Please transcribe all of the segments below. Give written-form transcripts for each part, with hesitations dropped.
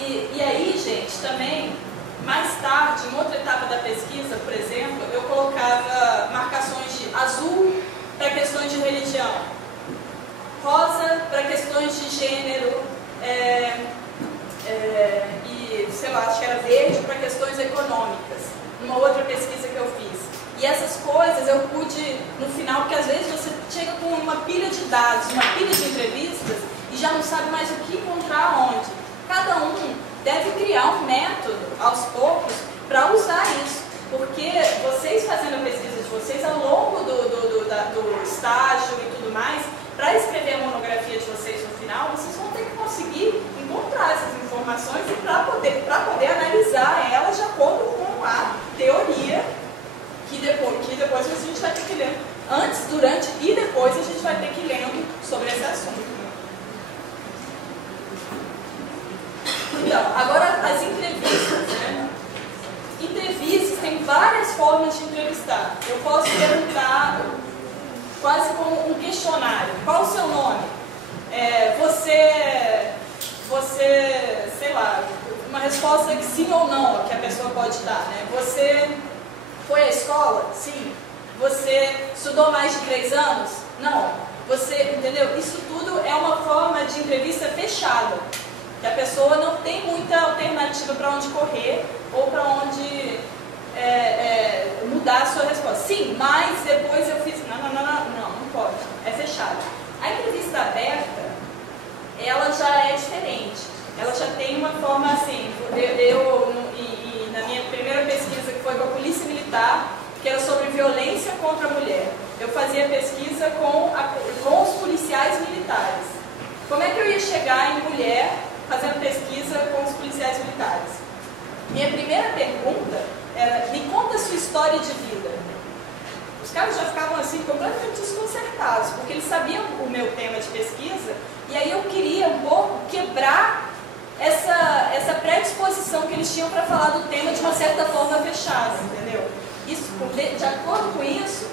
E aí, gente, também, mais tarde, em outra etapa da pesquisa, por exemplo, eu colocava marcações de azul para questões de religião, rosa para questões de gênero, e, sei lá, acho que era verde para questões econômicas, numa outra pesquisa que eu fiz. E essas coisas eu pude, no final, porque às vezes você chega com uma pilha de dados, uma pilha de entrevistas, e já não sabe mais o que encontrar onde. Cada um deve criar um método, aos poucos, para usar isso. Porque vocês fazendo a pesquisa de vocês, ao longo do estágio e tudo mais, para escrever a monografia de vocês no final, vocês vão ter que conseguir encontrar essas informações e para poder analisar elas de acordo com a teoria que depois a gente vai ter que ler. Antes, durante e depois a gente vai ter que ir lendo sobre esse assunto. Então, agora as entrevistas, né? Entrevistas, tem várias formas de entrevistar. Eu posso perguntar quase como um questionário. Qual o seu nome? Você, sei lá, uma resposta que sim ou não que a pessoa pode dar, né? Você foi à escola? Sim. Você estudou mais de 3 anos? Não. Você, entendeu? Isso tudo é uma forma de entrevista fechada. Que a pessoa não tem muita alternativa para onde correr ou para onde mudar a sua resposta. Sim, mas depois eu fiz... Não pode. É fechado. A entrevista aberta, ela já é diferente. Ela já tem uma forma assim... na minha primeira pesquisa, que foi com a Polícia Militar, que era sobre violência contra a mulher, eu fazia pesquisa com os policiais militares. Como é que eu ia chegar em mulher fazendo pesquisa com os policiais militares? Minha primeira pergunta era: me conta a sua história de vida. Os caras já ficavam assim completamente desconcertados, porque eles sabiam o meu tema de pesquisa, e aí eu queria um pouco quebrar essa predisposição que eles tinham para falar do tema de uma certa forma fechada, entendeu? Isso, de acordo com isso,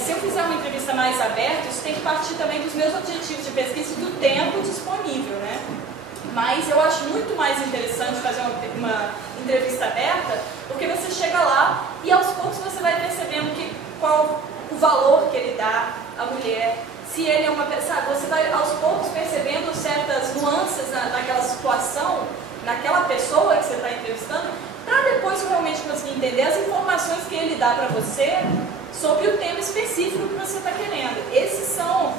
se eu fizer uma entrevista mais aberta, isso tem que partir também dos meus objetivos de pesquisa e do tempo disponível, né? Mas eu acho muito mais interessante fazer uma entrevista aberta, porque você chega lá e aos poucos você vai percebendo qual o valor que ele dá à mulher. Se ele é uma pessoa, você vai aos poucos percebendo certas nuances naquela situação, naquela pessoa que você está entrevistando, para depois realmente conseguir entender as informações que ele dá para você sobre o tema específico que você está querendo. Esses são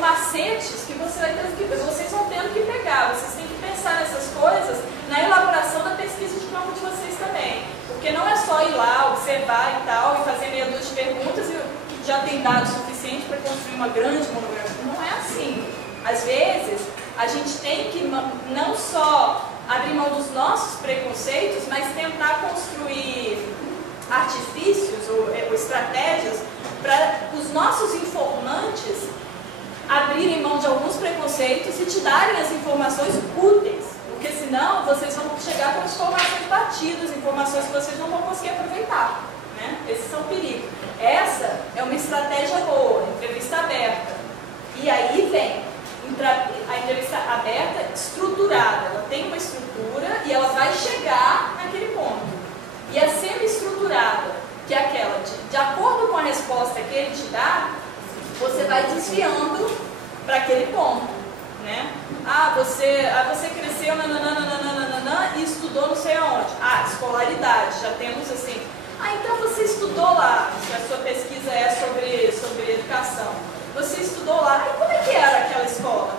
macetes que vocês vão tendo que pegar. Vocês têm que pensar nessas coisas na elaboração da pesquisa de campo de vocês também. Porque não é só ir lá, observar e tal, e fazer meia dúzia de perguntas que já tem dados suficientes para construir uma grande monografia. Não é assim. Às vezes, a gente tem que não só abrir mão dos nossos preconceitos, mas tentar construir artifícios ou estratégias para os nossos informantes abrirem mão de alguns preconceitos e te darem as informações úteis, porque senão vocês vão chegar com informações batidas, informações que vocês não vão conseguir aproveitar, né? Esses são perigos. Essa é uma estratégia boa, entrevista aberta. E aí vem a entrevista aberta estruturada. Ela tem uma estrutura e ela vai chegar naquele ponto. E a semi-estruturada, que é aquela de acordo com a resposta que ele te dá, você vai desviando para aquele ponto, né? Você cresceu e estudou não sei aonde. Escolaridade, já temos assim. Então você estudou lá, se a sua pesquisa é sobre educação. Você estudou lá, e como é que era aquela escola?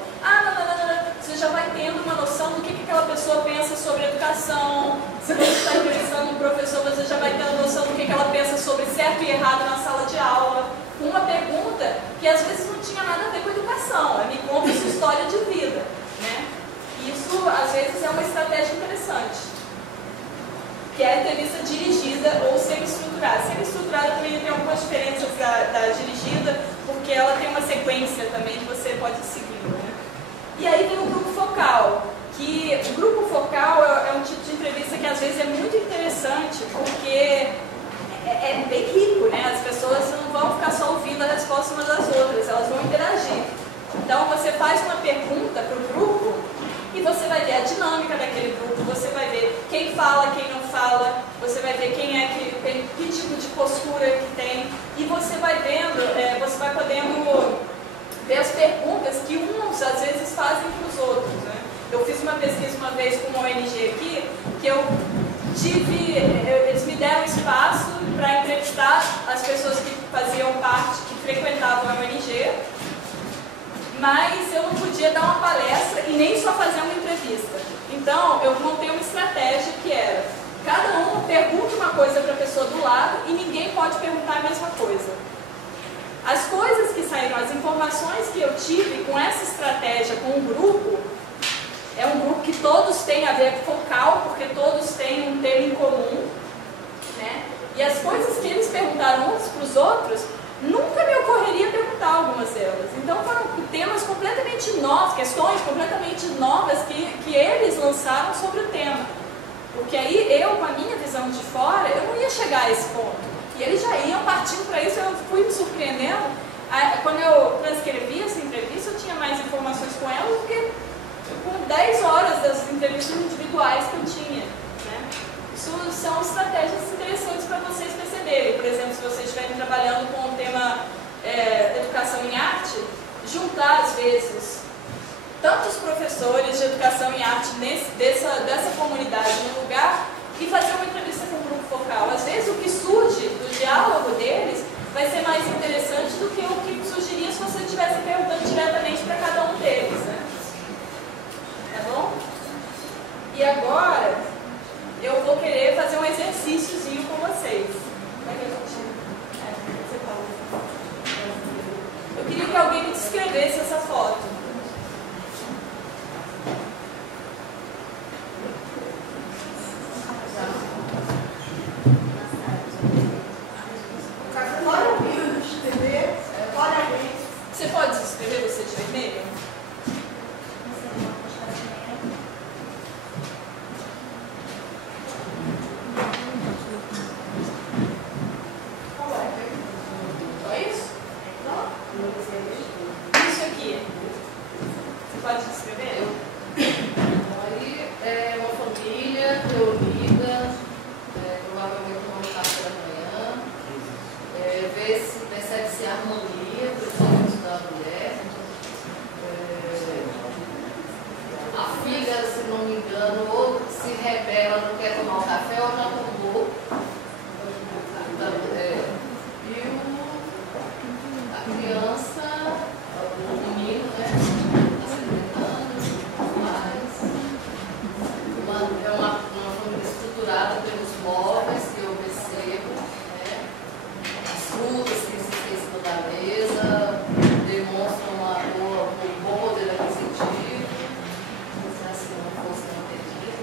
Você já vai tendo uma noção do que aquela pessoa pensa sobre educação. Se você está entrevistando um professor, você já vai ter uma noção do que ela pensa sobre certo e errado na sala de aula. Uma pergunta que às vezes não tinha nada a ver com educação, me conta sua história de vida, né? Isso às vezes é uma estratégia interessante, que é a entrevista dirigida ou semi-estruturada. Semi-estruturada também tem algumas diferenças da dirigida, porque ela tem uma sequência também que você pode seguir, né? E aí vem o grupo focal, que o grupo focal é um tipo de entrevista que às vezes é muito interessante, porque é bem rico, né? As pessoas não vão ficar só ouvindo a resposta umas das outras, elas vão interagir. Então você faz uma pergunta para o grupo e você vai ver a dinâmica ver quem é que tem, que tipo de postura que tem, e você vai vendo, você vai podendo ver as perguntas que uns às vezes fazem para os outros, né? Eu fiz uma pesquisa uma vez com uma ONG aqui, que eles me deram espaço para entrevistar as pessoas que faziam parte, que frequentavam a ONG, mas eu não podia dar uma palestra e nem só fazer uma entrevista. Então, eu montei uma estratégia que era, cada um pergunta uma coisa para a pessoa do lado e ninguém pode perguntar a mesma coisa. As coisas que saíram, as informações que eu tive com essa estratégia, com o grupo, é um grupo que todos têm a ver focal, porque todos têm um tema em comum, né? E as coisas que eles perguntaram uns para os outros, nunca me ocorreria perguntar algumas delas. Então foram temas completamente novos, questões completamente novas que eles lançaram sobre o tema. Porque aí eu, com a minha visão de fora, eu não ia chegar a esse ponto. E eles já iam partindo para isso, eu fui me surpreendendo. Quando eu transcrevi essa entrevista, eu tinha mais informações com ela do que com 10 horas das entrevistas individuais que eu tinha, né? Isso são estratégias interessantes para vocês perceberem. Por exemplo, se vocês estiverem trabalhando com o tema educação em arte, juntar às vezes tantos professores de educação em arte dessa comunidade no lugar e fazer uma entrevista com o grupo focal. Às vezes o que surge do diálogo deles vai ser mais interessante do que o que surgiria se você estivesse perguntando diretamente para cada um deles, né? Tá bom? E agora eu vou querer fazer um exercíciozinho com vocês. Eu queria que alguém me descrevesse essa foto. Você pode descrever você de vermelho? Só isso? Isso aqui. Você pode descrever? Aí é uma família reunida, provavelmente tomando café da manhã, percebe-se harmonia, principalmente da mulher. A filha, se não me engano, ou se rebela, não quer tomar o café, ou já tomou. E a criança, o menino, né? É uma família estruturada pelos móveis que eu percebo, né? As frutas que existem em cima da mesa demonstram um bom poder aquisitivo, se assim não fosse não entendido.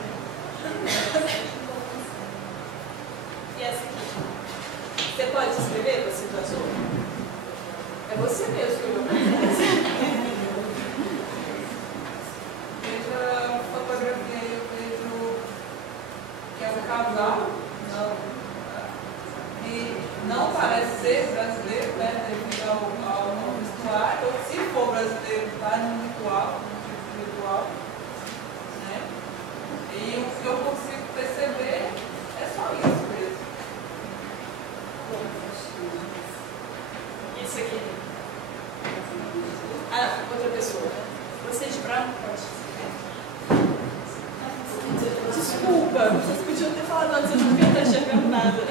E essa aqui? Você pode descrever a situação? É você mesmo que eu vou fazer. Veja a fotografia aí, eu vejo que é um casal, e não parece ser brasileiro, né, devido ao vestuário, ou se for brasileiro, está no ritual, né? E o que eu consigo perceber é só isso mesmo. Isso aqui. Outra pessoa. Você de branco pode. Desculpa, vocês podiam ter falado antes, eu não devia estar enxergando nada.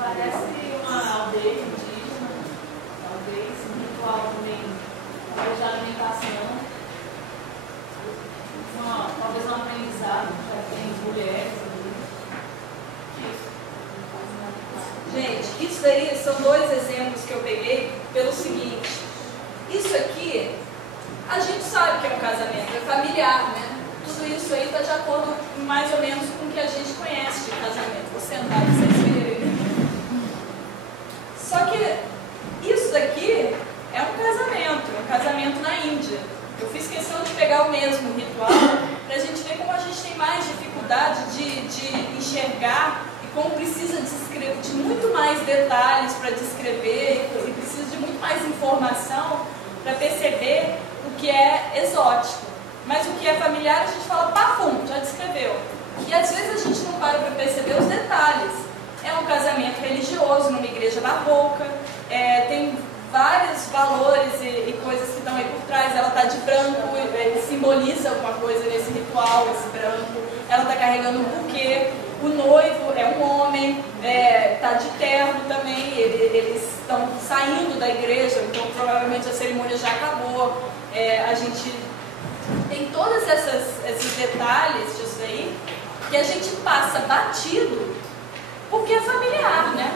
Parece uma aldeia indígena, talvez, um ritual também, talvez de alimentação, talvez um aprendizado, já tem mulheres ali. Gente, isso daí são dois exemplos que eu peguei pelo seguinte. Isso aqui, a gente sabe que é um casamento, é familiar, né? Tudo isso aí está de acordo mais ou menos com o que a gente conhece de casamento. Vou sentar para vocês verem. Só que isso daqui é um casamento na Índia. Eu fiz questão de pegar o mesmo ritual para a gente ver como a gente tem mais dificuldade de enxergar e como precisa de muito mais detalhes para descrever e precisa de muito mais informação para perceber o que é exótico. Mas o que é familiar a gente fala, pá, pum, já descreveu. E às vezes a gente não para perceber os detalhes. é um casamento religioso numa igreja barroca, tem vários valores e coisas que estão aí por trás. Ela está de branco, ele simboliza alguma coisa nesse ritual, esse branco. Ela está carregando um buquê. O noivo é um homem, está de terno também. Eles estão saindo da igreja, então provavelmente a cerimônia já acabou. A gente tem todos esses detalhes disso aí que a gente passa batido porque é familiar, né?